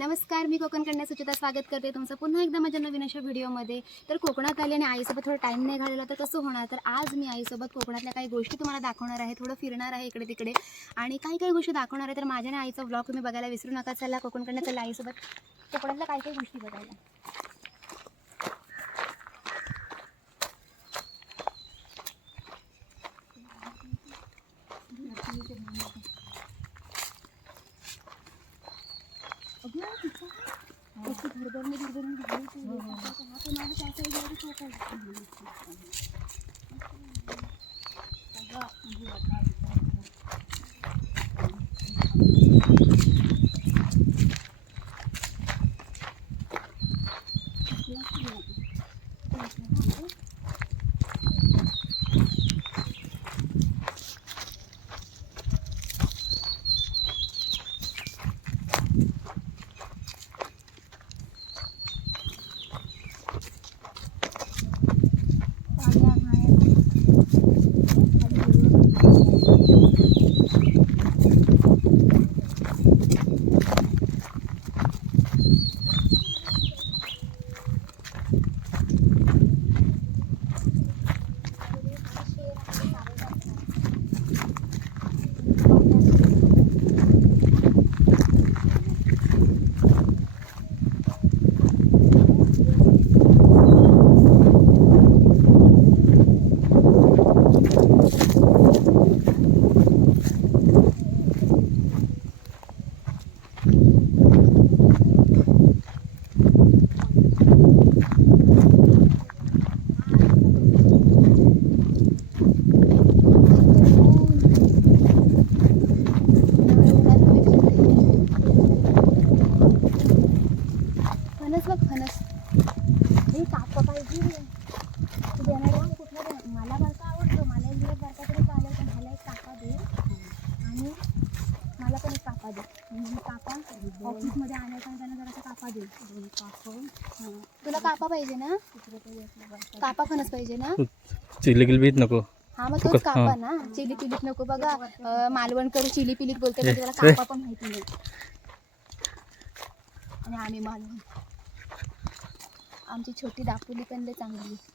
नमस्कार, मी कोकण कन्या सुचिता स्वागत करते तुमचं पुन्हा एकदा माझ्या नवीन अशा व्हिडिओमध्ये। तर कोकणात आले आणि आईसोबत थोडा टाईम नाही घालवला तर कसं होणार। तर आज मी आईसोबत कोकणातल्या काही गोष्टी तुम्हाला दाखवणार आहे, थोडं फिरणार आहे इकडे तिकडे आणि काही गोष्टी दाखवणार आहे। तर माझ्या आणि आईचा व्लॉग तुम्ही बघायला विसरू नका। चला कोकण कन्या चला आईसोबत कोकणातल्या काही गोष्टी बघायला। फणस बघ फणस, हे कापा पाहिजे कुठला मला बरका आवडतो, मला एक दिवस बरका तरी चालेल, पण मला एक कापा दे आणि मला पण एक कापा दे। म्हणजे कापा ऑफिसमध्ये आणायचा आणि त्यांना जरासा कापा दे। तुला कापा पाहिजे ना, कापा फणस पाहिजे ना, चिली किलबीत नको। हा मग तोच कापा ना, चिली पिलीत नको। बघा मालवणकर चिली पिलीत बोलते पण त्याला कापा पण माहिती नाही आणि आम्ही मालवण। आमची छोटी दापोली पण लय चांगली आहे।